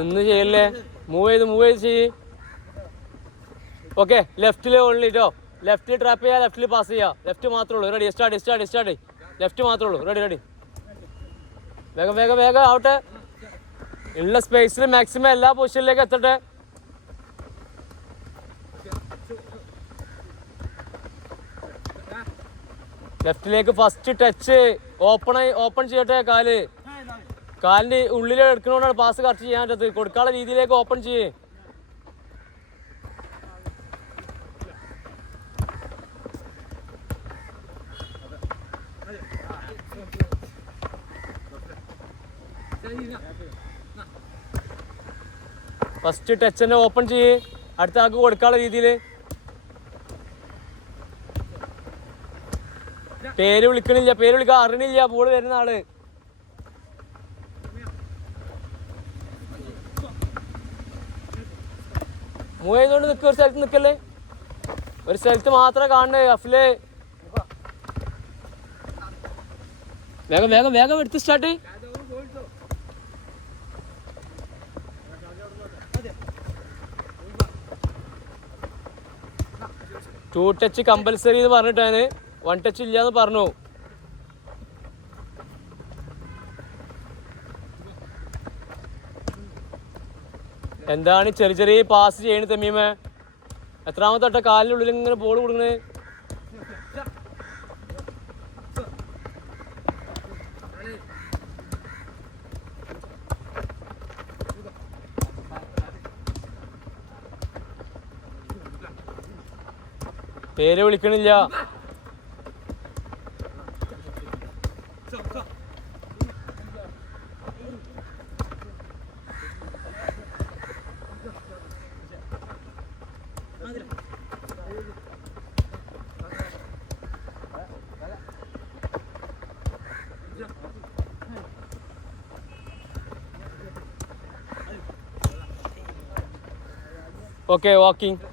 നിന്ന് ചെയ്യല്ലേ. മൂവ് ചെയ്ത് ചെയ്യ്. ഓക്കെ, ലെഫ്റ്റിൽ ഓൺലി കേട്ടോ. ലെഫ്റ്റിൽ ട്രാപ്പ് ചെയ്യുക, ലെഫ്റ്റിൽ പാസ് ചെയ്യുക. ലെഫ്റ്റ് മാത്രമേ ഉള്ളൂ. Ready, start. ലെഫ്റ്റ് മാത്രമേ ഉള്ളൂ. റെഡി. വേഗം ആവട്ടെ. ഉള്ള സ്പേസിൽ മാക്സിമം എല്ലാ പൊസിഷനിലേക്ക് എത്തട്ടെ. ലെഫ്റ്റിലേക്ക് ഫസ്റ്റ് ടച്ച് ഓപ്പൺ ചെയ്യട്ടെ. കാലിന്റെ ഉള്ളിൽ എടുക്കുന്നതുകൊണ്ടാണ് പാസ് കറക്റ്റ് ചെയ്യാൻ പറ്റത്. കൊടുക്കാനുള്ള രീതിയിലേക്ക് ഓപ്പൺ ചെയ്യേ. ഫസ്റ്റ് ടച്ച് തന്നെ ഓപ്പൺ ചെയ്യേ. അടുത്ത ആൾക്ക് കൊടുക്കാനുള്ള രീതിയിൽ. പേര് വിളിക്കാൻ അറിയണില്ല ബോൾ വരുന്ന ആള്. മൂവ് ചെയ്തോണ്ട് നിൽക്കുക. ഒരു സ്ഥലത്ത് നിൽക്കല്ലേ, ഒരു സ്ഥലത്ത് മാത്രമേ കാണണേ. അഫ്ലെ വേഗം എടുത്ത് സ്റ്റാർട്ട്. ടു ടച്ച് കമ്പൽസറി എന്ന് പറഞ്ഞിട്ടാണ്, 1 ടച്ച് ഇല്ലാന്ന് പറഞ്ഞു. എന്താണ് ചെറിയ പാസ് ചെയ്യണ തമ്മീമേ? എത്രാമത്തെ തൊട്ട കാലിനുള്ളിൽ ഇങ്ങനെ ബോൾ കൊടുക്കണേ? പേര് വിളിക്കണില്ല. Okay, walking.